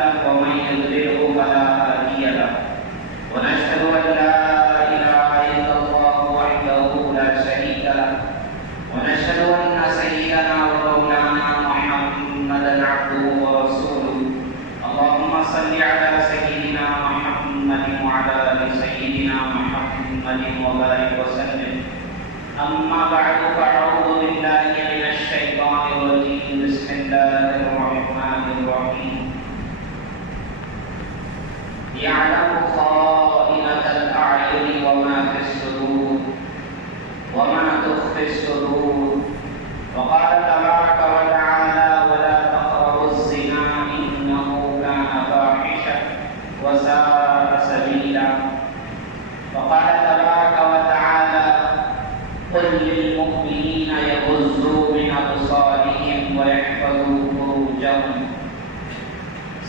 له ومن يضلله فلا هادي له ونشهد أن لا إله إلا الله وحده لا شريك له ونشهد أن سيدنا ومولانا محمدا عبده ورسوله اللهم صل على سيدنا محمد وعلى آل سيدنا محمد وبارك وسلم أما بعد فأعوذ بالله من الشيطان الرجيم بسم الله الرحمن الرحيم يعلم خائنة الأعين وما في الصدور وما تخفي الصدور وقال تبارك وتعالى ولا تقربوا الزنا إنه كان فاحشة وساء سبيلا وقال تبارك وتعالى قل للمؤمنين يغضوا من أبصارهم ويحفظوا فروجهم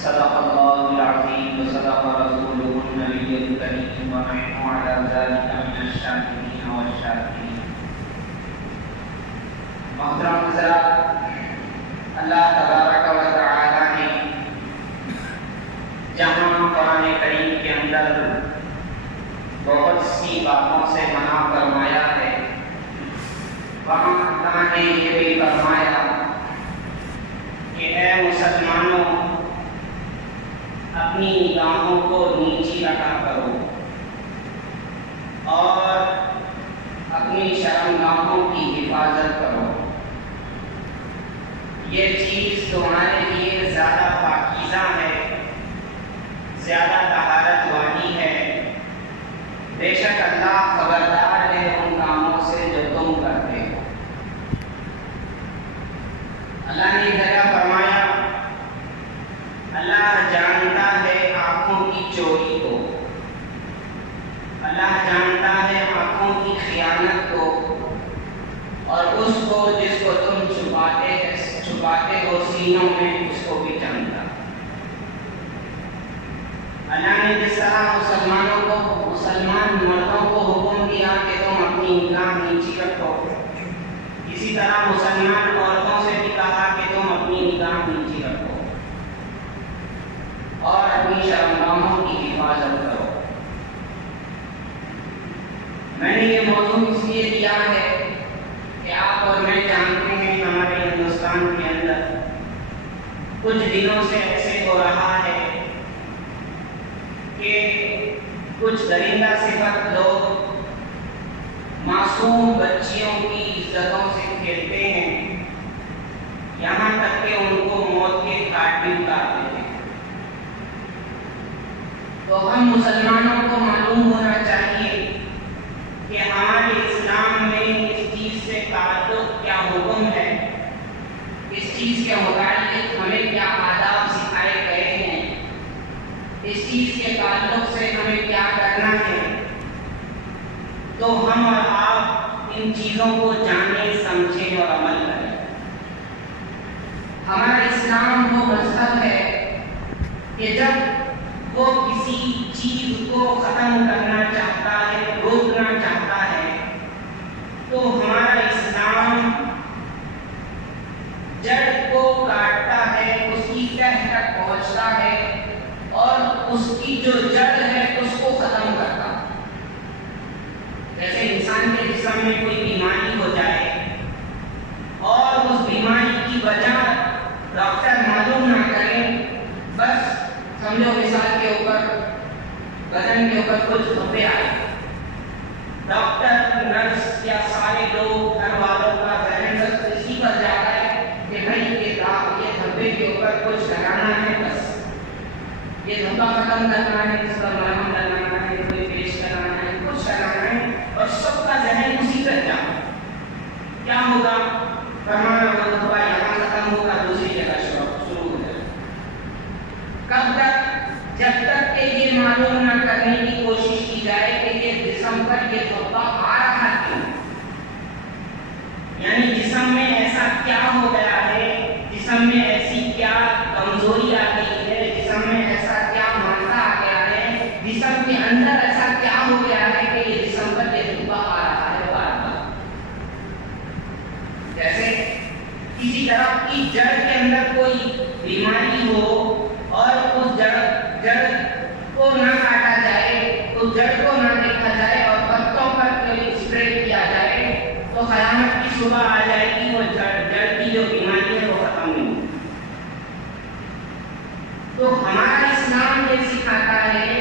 صدق الله العظيم وصدق رسوله النبي الكريم ونحن على ذلك من الشاهدين والشاكرين. محترم حضرات، اللہ تبارک و تعالی نے جہاں قرآن کریم کے اندر بہت سی باتوں سے منع فرمایا ہے، وہاں اللہ نے یہ بھی فرمایا کہ اے مسلمانوں اپنی نگاہوں کو نیچی رکھا کرو اور اپنی شرمگاہوں کی حفاظت کرو. یہ چیز تمہارے لیے زیادہ پاکیزہ ہے، زیادہ طہارت والی ہے. بے شک اللہ خبردار ہے ان کاموں سے جو تم کرتے ہو. اللہ نے کیا فرمایا؟ اللہ جانتا ہے آنکھوں کی چوری کو، اللہ جانتا ہے آنکھوں کی خیانت کو، اور اس کو جس کو تم چھپاتے ہو سینوں میں اس کو بھی جانتا. اللہ نے جس طرح مسلمان مردوں کو حکم دیا کہ تم اپنی نگاہ نیچی رکھو، اسی طرح مسلمان عورتوں سے بھی کہا کہ تم اپنی نگاہ نیچی رکھو اور اپنی شرمگاہوں کی حفاظت کرو. میں نے یہ موضوع اس لیے دیا ہے کہ آپ اور میں جانتے ہیں ہمارے ہندوستان کے اندر کچھ دنوں سے ایسے ہو رہا ہے کہ کچھ درندہ صفت لوگ معصوم بچیوں کی عزتوں سے کھیلتے ہیں، یہاں تک کہ ان کو موت کے گھاٹ بھی اتارتے ہیں. تو ہم مسلمانوں کو معلوم ہونا چاہیے کہ ہمارے اسلام میں اس چیز سے تعلق کیا حکم ہے، اس چیز کے متعلق ہمیں کیا آداب سکھائے گئے ہیں، اس چیز کے تعلق سے ہمیں کیا کرنا ہے. تو ہم اور آپ ان چیزوں کو جانیں، سمجھیں اور عمل کریں. ہمارا اسلام وہ مذہب ہے کہ جب وہ کسی چیز کو ختم کرنا چاہتا ہے، روکنا چاہتا ہے، تو ہمارا اسلام جڑ کو کاٹتا ہے، اس کی تہ تک پہنچتا ہے اور اس کی جو جڑ ہے اس کو ختم کرتا. جیسے انسان کے جسم میں کوئی بیماری ہو جائے اور اس بیماری کی وجہ ڈاکٹر معلوم نہ کریں، بس سمجھو مثال کے اوپر بدن کے اوپر کچھ دھبے آئے، ڈاکٹر نرس یا سارے لوگ گھر والوں کا ذہن بس اسی پر جاتا ہے کہ بھائی یہ دھبے کے اوپر کچھ لگانا ہے، بس یہ دھبا ختم کرنا ہے، اس پر مرہم لگانا ہے، کوئی پیش کرنا ہے، کچھ کرنا ہے، اور سب کا ذہن اسی پر جاتا. کیا ہوگا؟ فرمایا وہ دھبا یہاں ختم ہوگا، دوسری جگہ شروع ہو جائے. کب تک؟ جب تک کہ یہ معلوم نہ کرنے کی کوشش کی جائے کہ یہ جسم پر یہ دھبا آ رہا ہے، یعنی جسم میں ایسا کیا ہو گیا ہے، جسم میں ایسی کیا کمزوری آ گئی ہے، جسم میں ایسا کیا مادہ آ گیا ہے، جسم کے اندر ایسا کیا ہو گیا ہے کہ یہ جسم پر یہ دھبا آ رہا ہے بار بار. جیسے کسی طرف کی جڑ کے اندر کوئی بیماری ہو اور تو ہمارا اسلام یہ سکھاتا ہے،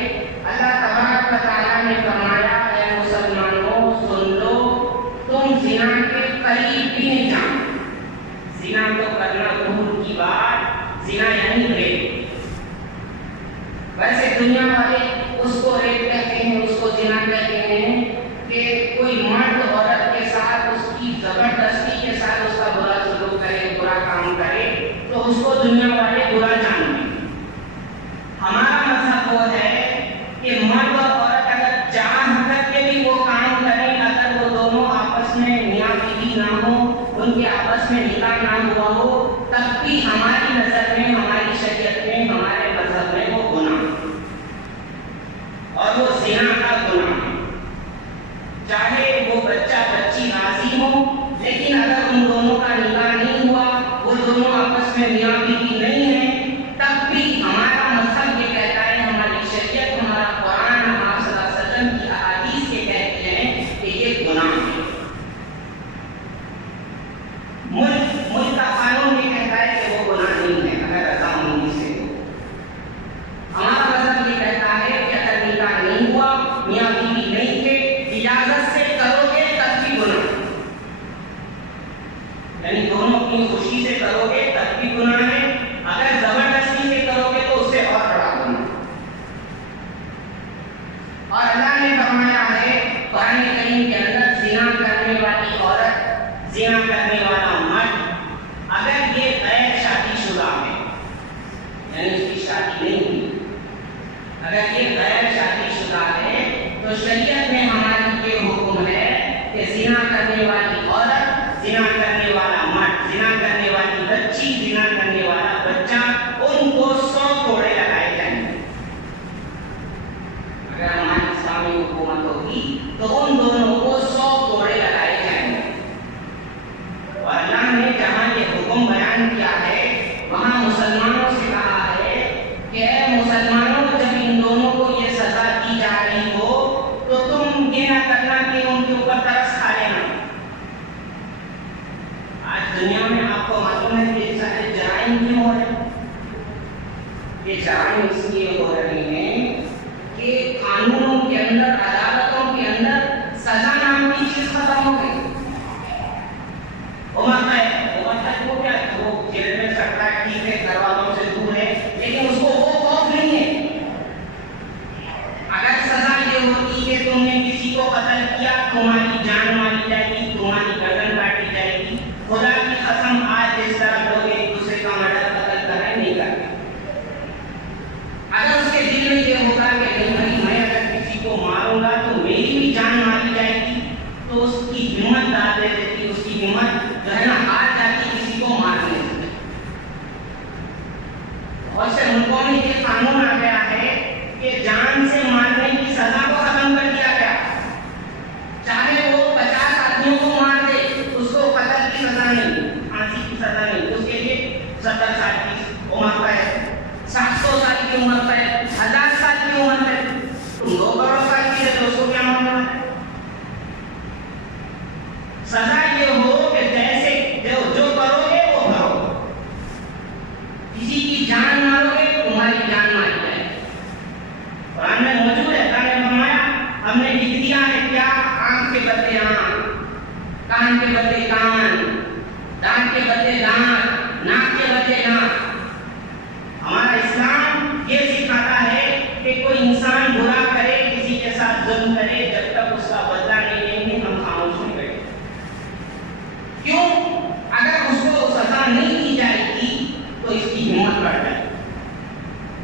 اللہ تبارک و تعالیٰ نے فرمایا اے مسلمانوں سن لو، تم زنا کے قریب بھی نہیں جاؤ۔ زنا تو کرنا دور کی بات، زنا یعنی ریپ۔ ویسے دنیا والے اس کو ریپ کہتے ہیں، اس کو زنا کہتے ہیں کہ کوئی مرد عورت کے ساتھ اس کی زبردستی کے ساتھ اس کا برا سلوک کرے، برا کام کرے تو اس کو دنیا والے برا جانتے ہیں۔ ہمارا مذہب وہ ہے کہ مرد اور عورت اگر چاہ کر کے بھی وہ کام کریں، اگر وہ دونوں آپس میں میاں بیوی نہ ہو، ان کے آپس میں نکاح نہ ہوا ہو، تب بھی ہماری نظر میں، ہماری شریعت میں، ہمارے مذہب میں وہ گناہ ہے اور وہ زنا کا گناہ ہے۔ چاہے وہ بچہ بچی راضی ہو، لیکن اگر ان دونوں کا نکاح نہیں ہوا، وہ دونوں آپس میں میاں بیوی نہیں ہیں، تب بھی ہمارا مذہب یہ کہتا ہے، ہماری شریعت، ہمارا قرآن، ہمارا صلی اللہ علیہ وسلم کی احادیث یہ کہتے ہیں کہ یہ گناہ ہے۔ ملک کا قانون یہ کہتا ہے کہ وہ گناہ نہیں ہے اگر رضامندی سے ہو۔ ہمارا مذہب یہ کہتا ہے کہ اگر نکاح نہیں ہوا، میاں بیوی نہیں تھے، اجازت سے کرو گے تب بھی گناہ، یعنی دونوں اپنی خوشی سے کرو گے تب بھی گناہ ہے، اگر زبردستی سے کرو گے تو اس سے اور بڑا گناہ۔ اور اللہ نے فرمایا ہے قرآن کریم کے اندر، زنا کرنے والی عورت، زنا کرنے والا مرد، اگر یہ غیر شادی شدہ ہے، یعنی اس کی شادی نہیں ہوئی، اگر یہ غیر شادی شدہ ہے تو شریعت میں ہماری یہ حکم ہے کہ زنا کرنے والی عورت، زنا کرنے والا مرد، زنا کرنے والی بچی، زنا کرنے والا بچہ، ان کو 100 کوڑے لگائے جائیں گے۔ اگر ہماری اسلامی حکومت ہوگی تو ان دونوں کو 100 کوڑے لگائے جائیں گے۔ اور اللہ نے جہاں یہ حکم بیان کیا ہے وہاں مسلمانوں سے کہا ہے کہ اے مسلمانوں، جب ان دونوں کو یہ سزا دی جا رہی ہو تو تم یہ نہ کرنا کہ ان کے اوپر ترس کھا لینا۔ آج دنیا میں آپ کو معلوم ہے کہ سارے جرائم کیوں ہو رہے ہیں؟ یہ جرائم اس لیے ہو رہے ہیں کہ قانونوں کے اندر، عدالتوں کے اندر سزا نام کی چیز ختم ہو گئی۔ عمر قید وہ کیا، وہ جیل میں سکتا ہے، ٹھیک ہے، گھر والوں سے دور ہے، لیکن اس کو وہ خوف نہیں ہے۔ اگر سزا یہ ہوتی کہ تم نے کسی کو قتل کیا، تمہاری جان ماری جائے گی، تمہاری گردن کاٹی جائے گی، خدا کی قسم آج جس طرح لوگ ایک دوسرے کا مرڈر قتل کر رہے ہیں، نہیں کرتے۔ اگر اس کے دل میں یہ ہوگا کہ نہیں بھائی، میں اگر کسی کو ماروں گا تو میری بھی جان ماری جائے گی، تو اس کی ہمت ڈال دے دیتی، اس کی ہمت جو ہے نا ہار جاتی کسی کو مارنے سے۔ اور سے ملکوں میں یہ قانون آ گیا ہے کہ جان سے مارنے کی سزا کو ختم کر دیا گیا۔ چاہے وہ 50 آدمیوں کو مار دے، اس کو قتل کی سزا نہیں، پھانسی کی سزا نہیں، اس کے لیے 70 سال کی عمر قید، 700 سال کی عمر قید، 1000 سال کی عمر قید۔ تم 2 کروڑ سال کی ہے تو اس کو کیا معاملہ ہے؟ سزا یہ ہو کہ جیسے جو کرو گے وہ کرو، کسی کی جان مارو گے تمہاری جان ماری جائے گی۔ قرآن میں موجود ہے، اللہ نے فرمایا ہم نے لکھ دیا ہے کیا، آنکھ کے بدلے آنکھ، کان کے بدلے کان، دانت کے بدلے دانت، ناک کے بدلے ناک۔ ہمارا اسلام یہ سکھاتا ہے کہ کوئی انسان برا کرے، کسی کے ساتھ ظلم کرے، جب تک اس کا بدلہ نہیں لیں گے ہم خاموش نہیں بیٹھیں۔ کیوں؟ اگر اس کو سزا نہیں دی جائے گی تو اس کی ہمت بڑھ جائے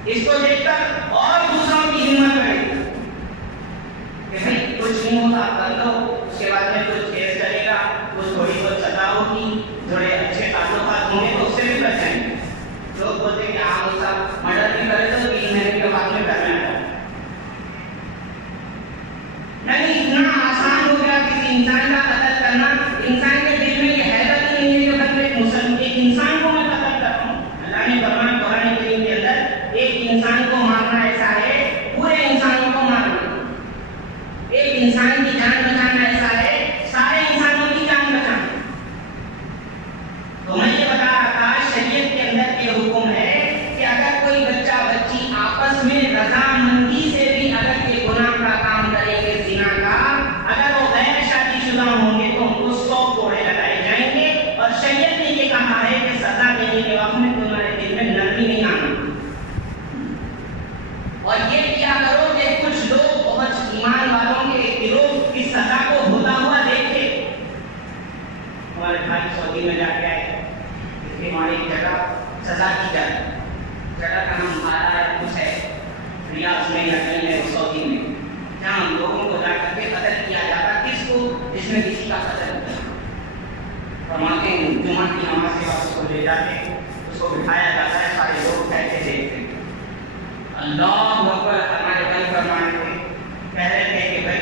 گی، اس کو دیکھ کر اور دوسروں کی ہمت بڑھے گی کہ بھائی کچھ نہیں ہوتا، کر دو، اس کے بعد میں کچھ کیس کرے گا، کچھ تھوڑی بہت سزا ہوگی، تھوڑے اچھے تعلقات ہوں گے تو اس سے بھی بچ جائیں گے۔ لوگ بولتے ہیں کہ ہاں صاحب مرڈر بھی کرے تو 3 مہینے کے بعد میں کرنا ہے۔ نہیں، اتنا آسان ہو گیا کسی انسان کا قتل کرنا، انسان کے دل میں یہ حیرت ہی نہیں ہے کہ بس ایک انسان کو میں قتل کر رہا ہوں۔ اللہ نے فرمایا قرآن کریم کے اندر، ایک انسان کو مارنا ایسا ہے پورے انسانوں کو مارنا، ایک انسان کی جان بچانا ایسا ہے سارے انسانوں کی جان بچانا۔ تو میں یہ بتا رہا تھا، شریعت کے اندر یہ حکم ہے کہ اگر کوئی بچہ ریاض میں یا کہیں ہے سعودی میں، جہاں لوگوں کو جا کر کے قتل کیا جاتا، کس کو؟ جس نے کسی کا قتل کیا۔ فرماتے ہیں جمعہ کی نماز کے بعد اس کو لے جاتے، اس کو بٹھایا جاتا ہے، سارے لوگ بیٹھے دیکھتے ہیں۔ اللہ اکبر، ہمارے بھائی فرمانے تھے، کہہ رہے تھے کہ بھائی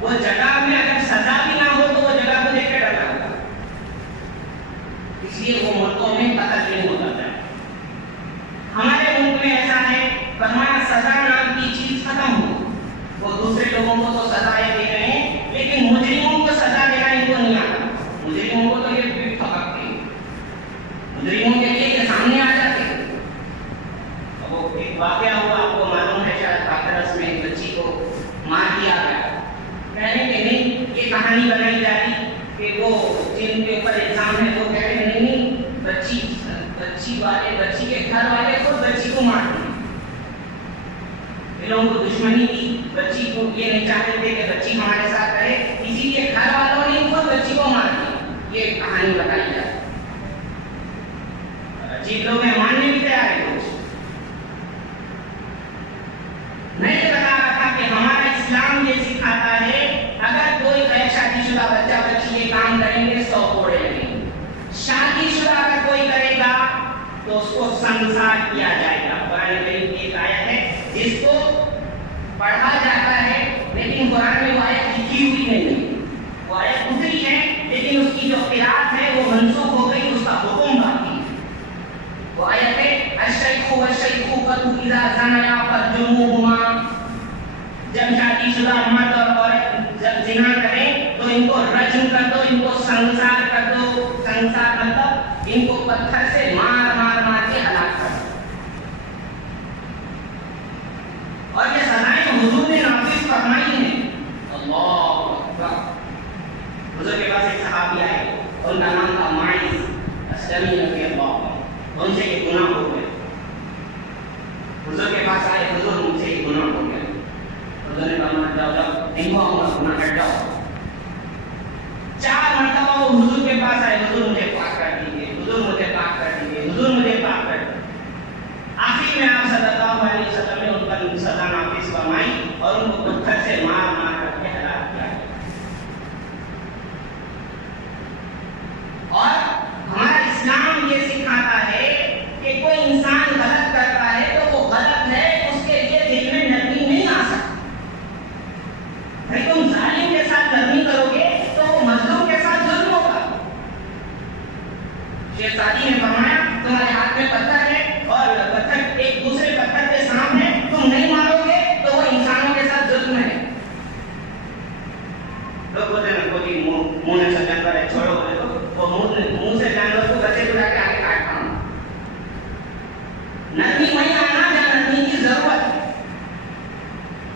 وہ جگہ میں اگر سزا بھی نہ ہو تو وہ جگہ کو دیکھ کے ڈر لگتا، اس لیے وہ ملکوں میں قتل نہیں ہوتا تھا۔ ہمارے ملک میں ایسا ہے، فرمایا سزا نام کی چیز ختم ہو۔ وہ دوسرے لوگوں کو تو سزائیں دے رہے ہیں، لیکن مجرموں کو سزا دینا ان کو نہیں آتا۔ مجرموں کو تو یہ پیٹ پھپکتے ہیں، مجرموں کے لیے یہ سامنے آ جاتے ہیں۔ اب وہ ایک واقعہ ہوا، آپ کو معلوم ہے شاید ہاتھرس میں ایک بچی کو مار دیا گیا۔ کہہ رہے کہ نہیں، یہ کہانی بنائی جا رہی کہ وہ جن کے اوپر الزام ہے وہ کہہ رہے نہیں، بچی کے گھر والے خود بچی کو مار دیں، ان لوگوں کو دشمنی کی، بچی کو یہ نہیں چاہتے تھے کہ بچی ہمارے ساتھ رہے، اسی لیے گھر والوں نے خود بچی کو مار دی۔ یہ کہانی بتائی جائے، عجیب لوگ ہیں، ماننے بھی تیار ہے کچھ۔ میں یہ بتا رہا تھا کہ ہمارا اسلام یہ سکھاتا ہے اگر کوئی غیر شادی شدہ بچہ بچی یہ کام کریں گے 100 کوڑے لگیں گے۔ شادی شدہ اگر کوئی کرے گا تو اس کو سنسار کیا جائے گا۔ قرآن کریم کی ایک آیت ہے جس کو پڑھا جاتا ہے لیکن قرآن میں وہ آیت لکھی ہوئی نہیں ہے، وہ آیت اتری ہے لیکن اس کی جو قرأت ہے وہ منسوخ ہو گئی، اس کا حکم باقی ہے۔ وہ آیت ہے الشیخ والشیخوۃ اذا زنیا فرجموہما، جب شادی شدہ مرد اور عورت جب زنا کریں تو ان کو رجم کر دو، ان کو سنسار کر دو۔ سنسار مطلب ان کو پتھر سے مار مار مار کے ہلاک کر دو۔ اور یہ سزائیں حضور نے نافذ فرمائی ہیں۔ اللہ اکبر۔ حضور کے پاس ایک صحابی آئے، ان کا نام تھا معاذ اسلمی رضی اللہ عنہ، ان سے یہ گناہ ہو گیا۔ حضور کے پاس آئے، حضور مجھ سے یہ گناہ ہو گیا۔ حضور نے فرمایا جاؤ جاؤ، نہیں ہوا گناہ ہٹ جاؤ۔ 4 مرتبہ وہ حضور کے پاس آئے، حضور مجھے پاک کر دیجیے، حضور مجھے پاک کر دیجیے، حضور مجھے پاک کر دیجیے۔ آخر میں آپ صلی اللہ علیہ وسلم نے ان پر سزا نافذ فرمائی اور ان کو پتھر سے مار مار کر کے ہلاک کیا۔ اور ہمارا اسلام یہ سکھاتا ہے کہ کوئی انسان غلط کرتا ہے تو وہ غلط ہے، اس کے لیے دل میں نرمی نہیں آ سکتی۔ بھائی تم ظالم کے ساتھ نرمی کرو گے تو وہ مظلوم کے ساتھ ظلم ہوگا۔ شیخ سعدی نے فرمایا تمہارے ہاتھ میں پتھر ہے اور پتھر ایک دوسرے پتھر کے سامنے تم نہیں مارو گے تو وہ انسانوں کے ساتھ ظلم ہے۔ لوگ بولتے ہیں کوئی منہ سے جانور ہے چھوڑو، وہ منہ سے جانور کو بچے بلا کے آگے کاٹتا ہوں۔ نرمی وہیں آنا جب نرمی کی ضرورت ہے۔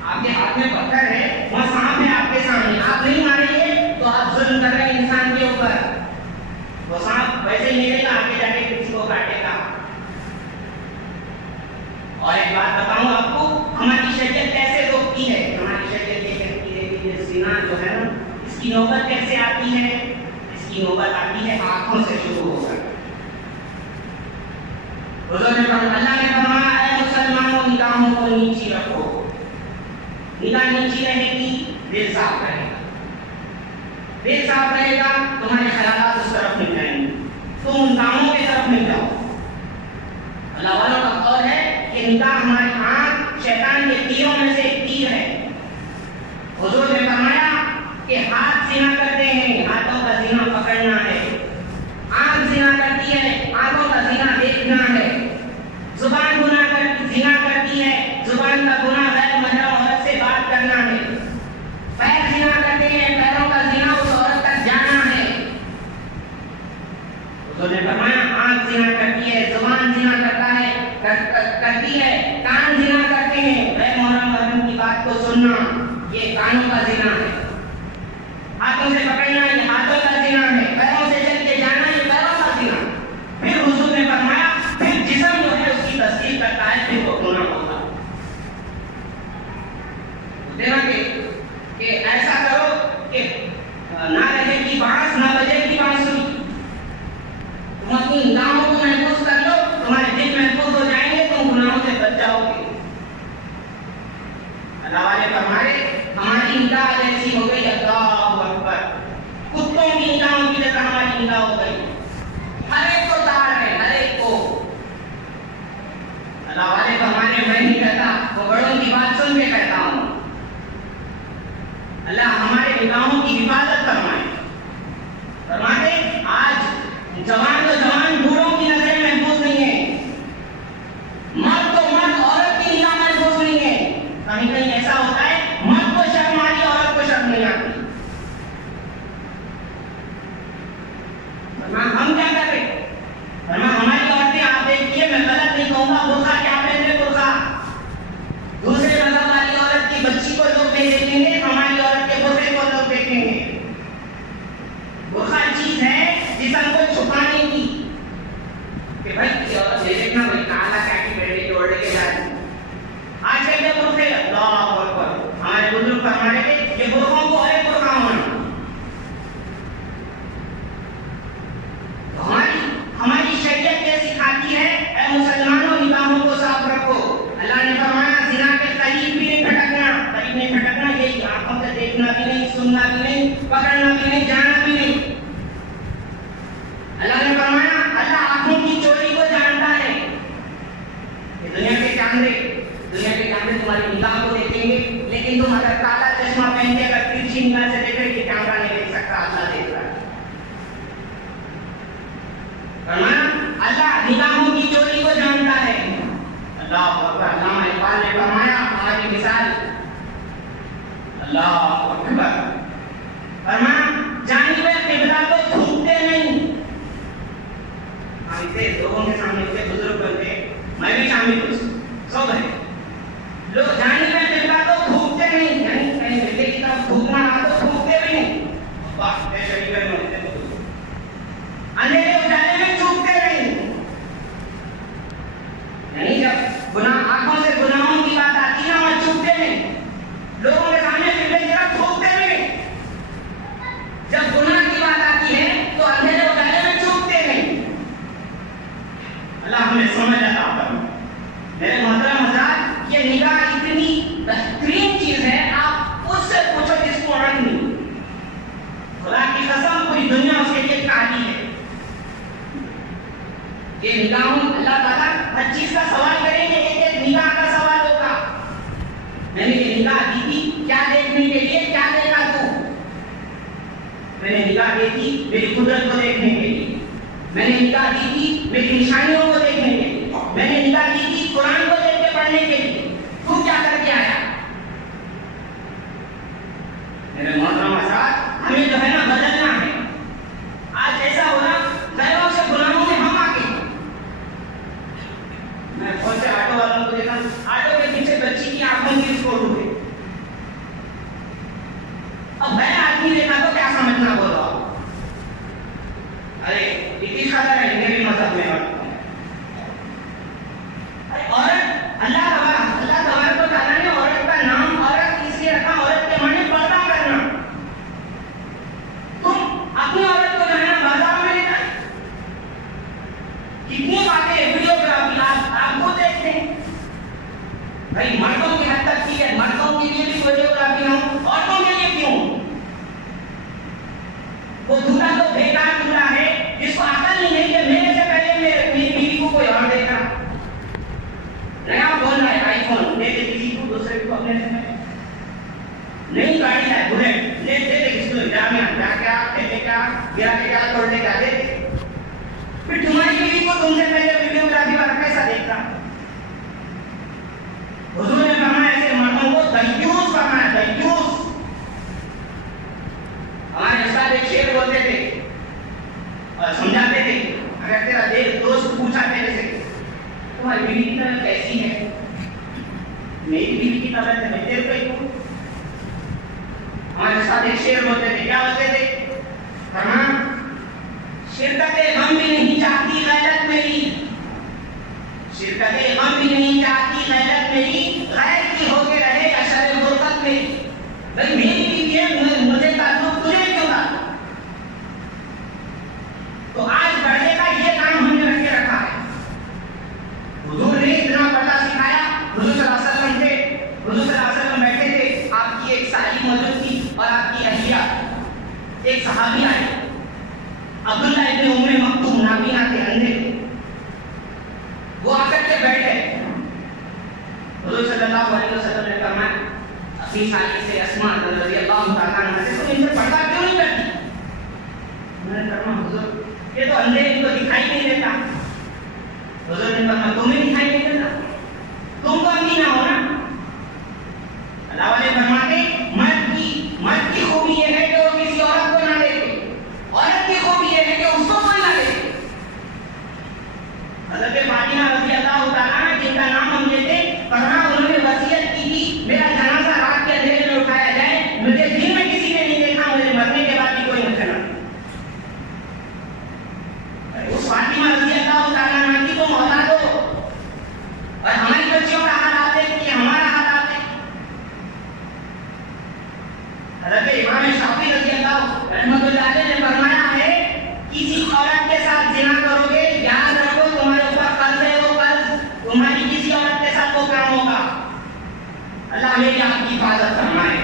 آپ کے ہاتھ میں پتھر ہے، وہاں سانپ ہے آپ کے سامنے، آپ نہیں ماریں گے تو آپ ظلم کر رہے ہیں انسان کے اوپر۔ وہ سانپ ویسے ہی نکلے گا، آگے جا کے کسی کو کاٹے گا۔ اور ایک بات بتاؤں آپ کو، ہماری شریعت کیسے روکتی ہے؟ ہماری شریعت یہ کہتی ہے کہ یہ زنا جو ہے نا، اس کی نوبت کیسے آتی ہے؟ اس کی نوبت آتی ہے آنکھوں سے شروع ہو کر۔ حضور نے فرمایا، اللہ نے فرمایا اے مسلمانوں نگاہوں کو نیچی رکھو۔ نگاہ نیچی رہے گی، دل صاف رہے گا، دل صاف رہے گا، تمہارے خیالات اس طرف نہیں جائیں گے، تم ان کاموں کی طرف نہیں جاؤ۔ اللہ والوں کا قول ہے کہ نگاہ ہماری آنکھ شیطان کے تیروں میں سے ایک تیر ہے۔ حضور نے فرمایا کہ ہاتھ زنا کرتے ہیں، ہاتھوں کا زنا پکڑنا ہے، آنکھ زنا کرتی ہے، آنکھوں کا زنا دیکھنا ہے، زبان زنا کرتی ہے، زبان کا گناہ غیر محرم عورت سے بات کرنا ہے، پیر زنا کرتے ہیں، پیروں کا زنا اس عورت تک جانا ہے۔ حضور نے فرمایا آنکھ زنا کرتی ہے، زبان زنا کرتی ہے، کان زنا کرتے ہیں، غیر محرم کی بات کو سننا، یہ کانوں کا زنا ہے۔ ہاتھوں سے پکڑنا، یہ ہاتھوں کا زنا ہے، پیروں سے چل کے جانا، یہ پیروں کا زنا۔ پھر حضور نے فرمایا پھر جسم جو ہے اس کی تصدیق کرتا ہے، پھر وہ گناہ ہوگا۔ دینا کہ ایسا کرو کہ نہ رہے گی بانس، نہ بجے گی بانسری۔ تم اپنی نگاہوں کو محفوظ کر لو، تمہارے دل محفوظ ہو جائیں گے، تم گناہوں سے بچ جاؤ گے۔ اللہ والے فرمائے ہماری نگاہ ایسی ہو گئی اللہ اکبر، کتوں کی نگاہوں کی جگہ ہماری نگاہ ہو گئی، ہر ایک کو تار ہے، ہر ایک کو۔ اللہ والے فرمانے میں نہیں کہتا، وہ بڑوں کی بات سن کے کہتا ہوں، اللہ ہمارے نگاہوں کی حفاظت فرمائے۔ فرماتے آج جوان تو جوان بوڑھوں کی نظریں محفوظ نہیں ہے، مرد تو مرد عورت کی نگاہ محفوظ نہیں ہے۔ کہیں کہیں ایسا ہوتا ہے مرد کو شرم آتی عورت کو شرم نہیں آتی۔ ہم کیا کر رہے؟ ہماری عورتیں آپ دیکھیے، میں غلط نہیں کہوں گا، برقع کیا پہن رہے؟ برقع۔ دوسرے مذہب والی عورت کی بچی کو لوگ نہیں دیکھیں گے، ہماری عورت کے برقعے کو لوگ دیکھیں گے۔ برقع چیز ہے جس ہم کو چھپانے کی، کہ بھائی یہ عورت لے دیکھنا، بھائی کالا کیا کی بیٹے توڑ کے جا رہی۔ آج کل کے برقعے اللہ اکبر، ہمارے بزرگ فرما رہے تھے کہ برقعوں کو اور ایک برقع ہونا۔ ہماری شریعت یہ سکھاتی ہے اے مسلمانوں نگاہوں کو صاف رکھو۔ اللہ نے فرمایا زنا کے قریب بھی نہیں پھٹکنا، قریب نہیں پھٹکنا، یہ آنکھوں سے دیکھنا بھی نہیں، سننا بھی نہیں، پکڑنا بھی نہیں، جانا بھی نہیں۔ اللہ نے فرمایا اللہ آنکھوں کی چوری کو جانتا ہے۔ یہ دنیا کے کیمرے تمہاری نگاہ کو دیکھیں گے، لیکن تم اگر کالا چشمہ پہن کے اگر ترچھی نگاہ سے دیکھے یہ کیمرہ نہیں دیکھ سکتا، اللہ دیکھ رہا ہے۔ اللہ نگاہوں کی چوری کو جانتا ہے۔ اللہ اکبر، علامہ اقبال نے فرمایا ہماری مثال، اللہ اکبر، فرمایا جانب قبلہ کو تھوکتے نہیں۔ ہم اتنے لوگوں کے سامنے اتنے بزرگ بنتے، میں بھی شامل ہوں، سب ہے لوگ جانب قبلہ کو تھوکتے نہیں، یعنی کہیں قبلے کی طرف تھوکنا نہ تو تھوکتے بھی نہیں۔ بس میں شریف میں ہوتے اندھیرے اجالے میں چوکتے نہیں، یعنی جب گناہ آنکھوں سے گناہوں کی بات آتی ہے وہاں چوکتے نہیں، لوگوں کے سامنے قبلے کی طرف تھوکتے نہیں۔ جب گناہ کی بات آتی ہے تو اندھیرے اجالے میں چوکتے نہیں۔ اللہ ہمیں سمجھ عطا فرمائے۔ میرے محترم حضرات، یہ نگاہ اتنی بہترین چیز ہے، آپ اس سے پوچھو جس کو عقل نہیں، خدا کی قسم پوری دنیا اس کے لیے کالی ہے۔ یہ نگاہوں اللہ تعالیٰ ہر چیز کا سوال کریں گے، ایک ایک نگاہ کا سوال ہوگا۔ میں نے یہ نگاہ دی تھی کیا دیکھنے کے لیے، کیا دیکھا تو؟ میں نے نگاہ دی تھی میری قدرت کو دیکھنے کے لیے، میں نے نگاہ دی تھی میری نشانیوں کو دیکھنے کے لیے، میں نے نگاہ دی تھی قرآن کو دیکھ کے پڑھنے کے لیے، تو کیا کر کے آیا؟ میرے محترم حضرات، ہمیں جو ہے نا بدلنا ہے۔ آج ایسا ہو رہا غیروں سے گناہوں میں ہم آگے۔ میں بہت سے آٹو والوں کو دیکھا، آٹو کے پیچھے بچی کی آنکھوں کی رپورٹ ہوئی۔ اب میں آدمی دیکھا تو کیا سمجھنا بول رہا ہوں؟ ارے اتنی خطر ہے میری مذہب میں عورت، اللہ تبارک و تعالیٰ نے عورت کا نام عورت اس لیے رکھا، عورت کے معنی پردہ کرنا۔ تم اپنی عورت کو جو ہے نا بازار میں لے جائیں، کتنی باتیں ویڈیوگرافی آپ کو دیکھتے ہیں۔ بھائی مردوں کی حد تک ٹھیک ہے، مردوں کے لیے بھی ویڈیوگرافی نہ ہو، عورتوں کے لیے کیوں؟ وہ دورا تو بیکار دورا ہے جس کو عقل نہیں ہے کہ میرے سے پہلے میری بیوی کو کوئی اور دیکھا۔ نیا بول رہا ہے آئی فون دے دے کسی کو، دوسرے کو اپنے سے نئی گاڑی ہے بلیٹ لے دے کسی کو، جامعہ جا کے آپ دے کیا گرا کے کیا توڑ دے کیا دے دے۔ پھر تمہاری بیوی کو تم سے پہلے ویڈیوگرافی والا کیسا دیکھتا؟ حضور نے فرمایا ایسے مردوں کو دیوس فرمایا، دیوس۔ ہمارے استاد ایک شعر بولتے تھے اور سمجھاتے تھے، اگر تیرا دوست پوچھا میرے سے تمہاری بیوی کی طبیعت کیسی ہے، میری بیوی کی طبیعت ہے میں تیرے کو ہی کہوں۔ ہمارے استاد ایک شعر بولتے تھے، کیا بولتے تھے؟ فرمایا شرکت غم بھی نہیں چاہتی غیرت میری، شرکت غم بھی نہیں چاہتی غیرت میری، غیر کی ہو کے رہے اشر غربت میری۔ بھائی میری بیوی ہے، مجھے تعلق تجھے کیوں تعلق؟ تو آج بڑھنے کا یہ کام ہم نے رکھ کے رکھا ہے۔ حضور نے اتنا پردہ سکھایا، حضور صلی اللہ علیہ وسلم تھے، حضور صلی اللہ علیہ وسلم بیٹھے عبداللہ ابن ام مکتوم نابینا تھے، اندھے تھے، وہ آ کر کے بیٹھے. حضور صلی اللہ علیہ وسلم نے فرمایا اپنی سالی سے اسماء رضی اللہ تعالیٰ عنہ سے ان سے پردہ کیوں نہیں کرتی؟ انہوں نے فرمایا حضور یہ تو اندھے، ان کو دکھائی نہیں دیتا. حضور نے فرمایا تمہیں دکھائی نہیں دیتا؟ تم تو اندھی نہ ہو نا. اللہ والے فرماتے مرد کی خوبی یہ ہے کہ وہ کسی عورت کو نہ دیکھے، عورت کی خوبی یہ ہے کہ اس کو کوئی نہ دیکھے. حضرت فاطمہ رضی اللہ تعالیٰ عنہ جن کا نام ہم لیتے، فرمایا انہوں نے وصیت کی تھی میرا جنازہ رات کے اندھیرے میں اٹھایا جائے، مجھے دن میں کسی نے نہیں دیکھا، مجھے مرنے کے بعد بھی کوئی نہ کرنا. اس فاطمہ رضی اللہ تعالیٰ عنہ کی تم اولاد ہو، اور ہماری بچیوں کا حالات ہے کہ ہمارا حالات ہے. حضرت امام شافعی رضی اللہ رحمۃ اللہ علیہ نے فرمایا ہے کسی عورت کے ساتھ زنا کرو گے، یاد رکھو تمہارے اوپر قرض ہے، وہ قرض تمہاری کسی عورت کے ساتھ وہ کام ہوگا. اللہ میری آپ کی حفاظت فرمائے.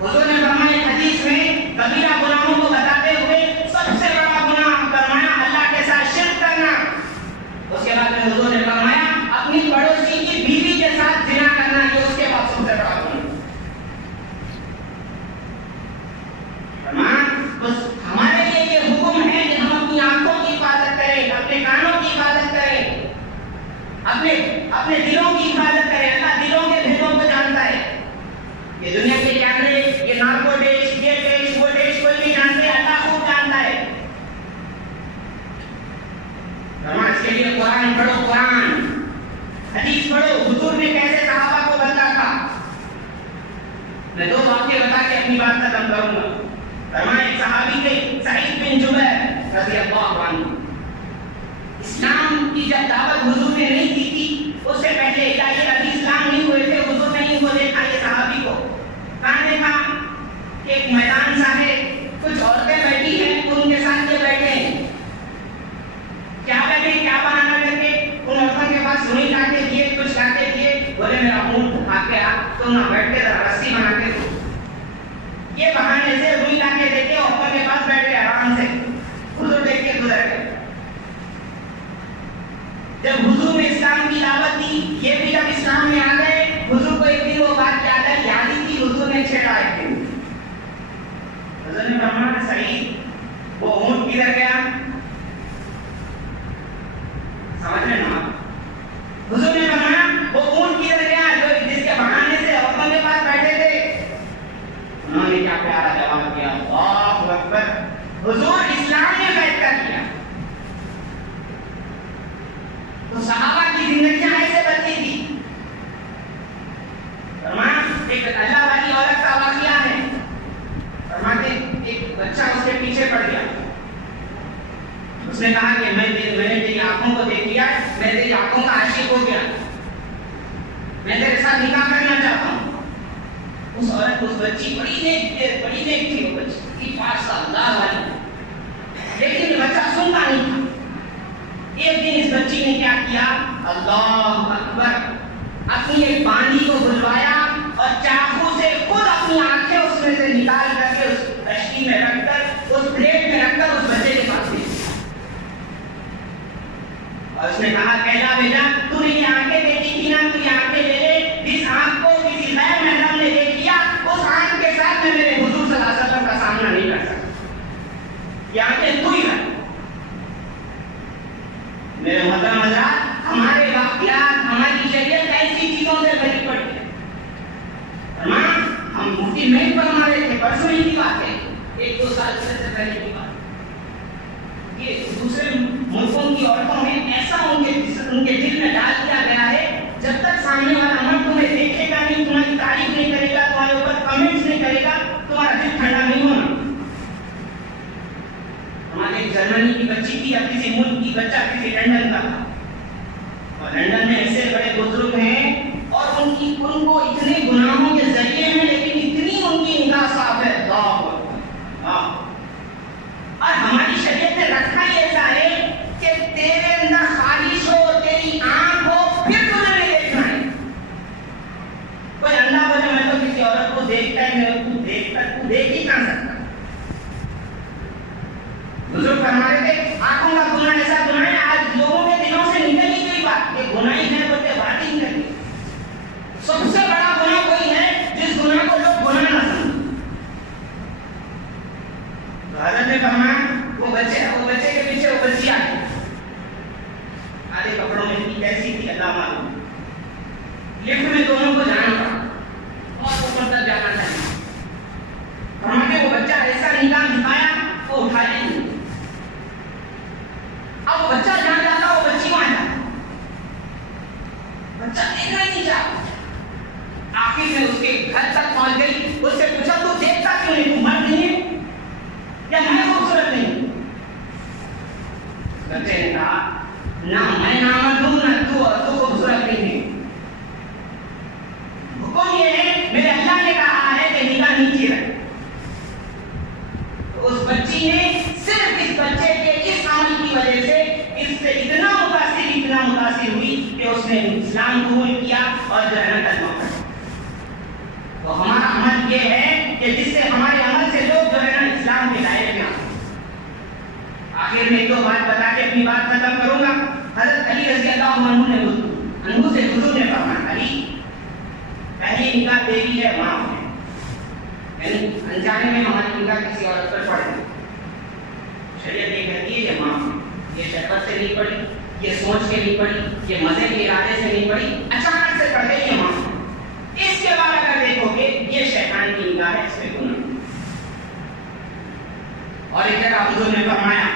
حضور نے فرمایا حدیث میں کبیرہ گناہوں کو بتاتے ہوئے سب سے بڑا گناہ فرمایا اللہ کے ساتھ شرک کرنا. اس کے بعد میں حضور نے فرمایا اپنی پڑوسی کی بیوی کے ساتھ زنا کرنا، یہ اس کے بعد سب سے بڑا گناہ. بس ہمارے لیے یہ حکم ہے کہ ہم اپنی آنکھوں کی حفاظت کریں، اپنے کانوں کی حفاظت کریں، اپنے دلوں کی حفاظت کریں. اللہ دلوں کے بھیدوں کو جانتا ہے. یہ دنیا کے کیمرے، یہ نارکو ڈیش، یہ ڈیش، وہ ڈیش کوئی نہیں جانتے، اللہ خوب جانتا ہے. اس کے لیے قرآن پڑھو، قرآن حدیث پڑھو. حضور نے کیسے صحابہ کو بتا تھا. میں دو واقعے بتا کے اپنی بات ختم کروں گا. فرمایا ایک صحابی تھے سعید بن جبیر رضی اللہ عنہ. اسلام کی جب دعوت حضور نے نہیں دی تھی، اس سے پہلے ابھی اسلام نہیں ہوئے تھے، حضور نے ان کو دیکھا، یہ صحابی کو کہاں دیکھا کہ ایک میدان سا ہے، کچھ عورتیں بیٹھی ہیں، ان کے ساتھ یہ بیٹھے ہیں. کیا بیٹھے، کیا بنانا کر کے ان عورتوں کے پاس روئی لا کے دیے، کچھ لا کے دیے. بولے میرا اونٹ اٹھا کے آپ تم نہ بیٹھ کے رسی بنا کے دو. یہ بہانے سے روئی لا کے دے کے عورتوں کے پاس بیٹھ گئے آرام سے. حضور دیکھ کے گزر گئے. جب حضور نے اسلام کی دعوت دی، یہ بھی جب اسلام میں آ گئے، حضور کو ایک دن وہ بات یاد تھی، حضور نے چھیڑا ایک دن. حضور نے فرمایا سعید وہ اونٹ کدھر گیا؟ سمجھ رہے نا آپ؟ حضور نے فرمایا وہ اونٹ کدھر گیا جو جس کے بہانے سے عورتوں کے پاس بیٹھے تھے؟ انہوں نے کیا پیارا جواب دیا، اللہ اکبر. حضور اسلام نے فیصلہ کیا. تو صحابہ کی زندگیاں ایسے بدلی تھی. فرمایا ایک اللہ والی عورت کا واقعہ ہے. فرماتے ایک بچہ اس کے پیچھے پڑ گیا. اس نے کہا کہ میں نے تیری آنکھوں کو دیکھ لیا، میں تیری آنکھوں کا عاشق ہو گیا، میں تیرے ساتھ نکاح کرنا چاہتا ہوں. اس عورت، اس بچی بڑی نیک تھی، وہ بچی ماشاء اللہ والی، لیکن بچہ سنتا نہیں تھا. ایک دن اس بچی نے کیا کیا، اللہ اکبر، اپنی ایک باندھی کو بلوایا اور چاقو سے خود اپنی آنکھیں اس میں سے نکال کر کے اس کشتی میں رکھ کر، اس پلیٹ میں رکھ کر اس بچے کے پاس بھیج دیا. اور اس نے کہا کہلا بیٹا تو نے یہ آنکھیں دیکھی تھی نا، تو یہ آنکھیں لے لے. جس آنکھ کو کسی غیر محرم نے دیکھ لیا، اس آنکھ کے ساتھ میں میرے حضور صلی اللہ علیہ وسلم کا سامنا نہیں کر سکتا. یہ آنکھیں تو ہی رکھ. میرے محترم حضرات، ہمارے واقعات، ہماری شریعت ایسی چیزوں سے بھری پڑی ہے. ہم مفتی محب فرما رہے تھے، پرسوں ہی کی بات ہے، 1-2 سال سے پہلے کی بات. یہ دوسرے ملکوں کی عورتوں میں ایسا ان کے دل میں ڈال دیا گیا ہے، جب تک سامنے والا مرد تمہیں دیکھے گا نہیں، تمہاری تعریف نہیں کرے گا، تمہارے اوپر کمنٹس نہیں کرے گا، تمہارا دل ٹھنڈا نہیں ہونا. ہمارے جرمنی کی بچی تھی، یا کسی ملک کی بچہ کسی لندن کا تھا، اور لندن میں ایسے بڑے بزرگ ہیں اور ان کو اتنے گناہوں کے ذریعے ہیں، لیکن اتنی ان کی نگاہ صاف ہے. اور ہماری شریعت نے رکھا ہی ایسا ہے کہ تیرے اندر خواہش ہو، تیری آنکھ ہو، پھر تمہیں نہیں دیکھنا ہے. کوئی اندھا بولے میں تو کسی عورت کو دیکھتا ہی نہیں، تو دیکھ ہی کہاں سکتا. بزرگ فرما رہے کرنا ہی نہیں چاہتا. آخر میں اس کے گھر تک پہنچ گئی. اس سے پوچھا تو دیکھتا کیوں نہیں, تو مرد نہیں ہے یا میں خوبصورت نہیں؟ بچے نے کہا نہ میں نامرد ہوں نہ تو خوبصورت نہیں ہے. حکم یہ ہے, میرے اللہ نے کہا ہے کہ نگاہ نیچے رکھ. اس بچی نے صرف اس بچے کے اس عمل کی وجہ سے اس سے اتنا متاثر ہوئی کہ اس نے اسلام قبول کیا اور جو ہے نا کلمہ پڑھا. تو ہمارا عمل یہ ہے کہ جس سے ہمارے عمل سے لوگ جو ہے نا اسلام کے دائرے میں آتے. آخر میں ایک دو بات بتا کے اپنی بات ختم کروں گا. حضرت علی رضی اللہ عنہ سے حضور نے فرمایا, علی پہلی نگاہ تیری ہے ماں ہے. یعنی انجانے میں ہماری نگاہ کسی عورت پر پڑ گئی. شریعت یہ کہتی ہے کہ ماں یہ شہوت سے نہیں پڑی, یہ سوچ کے نہیں پڑی, یہ مزے کے ارادے سے نہیں پڑی, اچانک سے پڑ گئی یہ ماں. اس کے بعد اگر دیکھو گے یہ شیطان کی نگاہ ہے, اس میں گناہ. اور ایک جگہ حضور نے فرمایا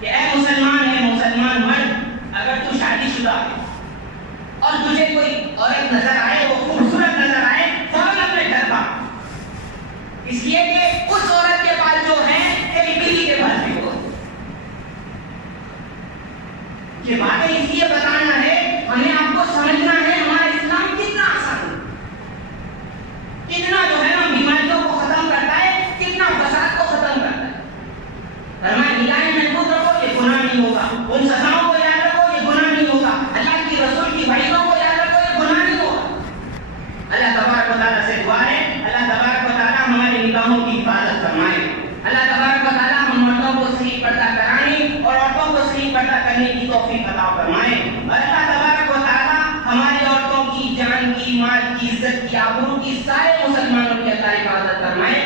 کہ اے مسلمان مرد, اگر تو شادی شدہ ہے اور تجھے کوئی عورت نظر آئے, وہ خوبصورت نظر آئے, فوراً اپنے گھر بھاگ. اس لیے کہ اس عورت کے پاس جو ہے تیری بیوی کے پاس بھی ہو. یہ باتیں اس لیے بتانا ہے, ہمیں آپ کو سمجھنا ہے ہمارا اسلام کتنا آسان ہے, کتنا جو ہے نا بیماریوں کو ختم کرتا ہے, کتنا فساد کو ختم کرتا ہے. فرمایا نگاہیں محفوظ رکھو, یہ گناہ نہیں ہوگا. ان سزاؤں کو یاد رکھو, یہ گناہ نہیں ہوگا. اللہ کی رسول کی وعیدوں کو یاد رکھو, یہ گناہ نہیں ہوگا. اللہ تبارک و تعالیٰ سے دعا ہے, اللہ تبارک و تعالیٰ ہماری نگاہوں کی حفاظت فرمائے. اللہ تبارک و تعالیٰ ہم مردوں کو صحیح پردہ کرانے اور عورتوں کو صحیح پردہ کرنے کی توفیق عطا فرمائے. اور اللہ تبارک و تعالیٰ ہماری عورتوں کی جان کی, مال کی, عزت کی, آبرو کی, سارے مسلمانوں کی اللہ حفاظت فرمائے.